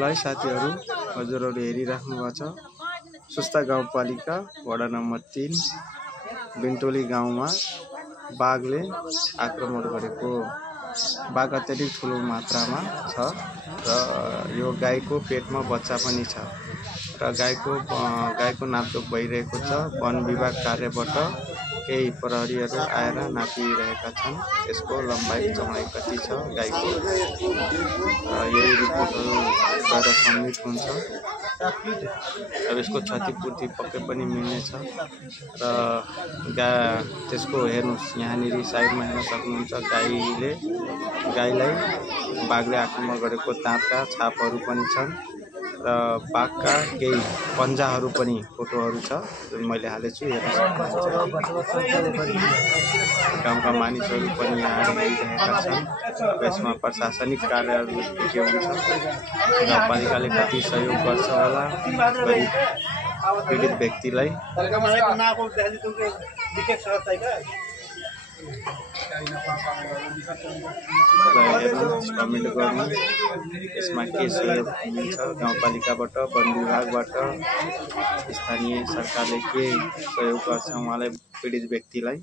ल साथीहरू, हजुरहरूले हेरिराख्नु भएको छ सुस्ता गाउँपालिका वडा नम्बर 3 बिन्टोली गाउँमा बाघले आक्रमण गरेको। बाघ अत्याधिक ठुलो मात्रामा छ र यो गाईको पेटमा बच्चा पनि छ र गाईको नापतोप भइरहेको छ। वन विभाग कार्यबाट केही प्रहरीहरू आएर नापिरहेका छन् यसको लम्बाइ चौडाइ कति छ गाईको। यही रिपोर्टहरू गएर सबमिट हुन्छ। अब यसको क्षतिपूर्ति पक्कै पनि मिल्नेछ र त्यसको हेर्नुहोस्, यहाँनिर साइडमा हेर्न सक्नुहुन्छ गाईलाई बाघले आक्रमण गरेको दाँतका छापहरू पनि छन् र बाघका केही पन्जाहरू पनि फोटोहरू छ जुन मैले हालेछु हेर्न सक्नुहुन्छ। गाउँका मानिसहरू पनि यहाँ हेरिरहेका छन्। अब यसमा प्रशासनिक कार्यहरू के हुन्छ, गाउँपालिकाले कति सहयोग गर्छ होला गरिब पीडित व्यक्तिलाई। कमेन्ट गर्नु यसमा के सहयोग मिल्छ गाउँपालिकाबाट, वन विभागबाट, स्थानीय सरकारले के सहयोग गर्छ उहाँलाई पीडित व्यक्तिलाई।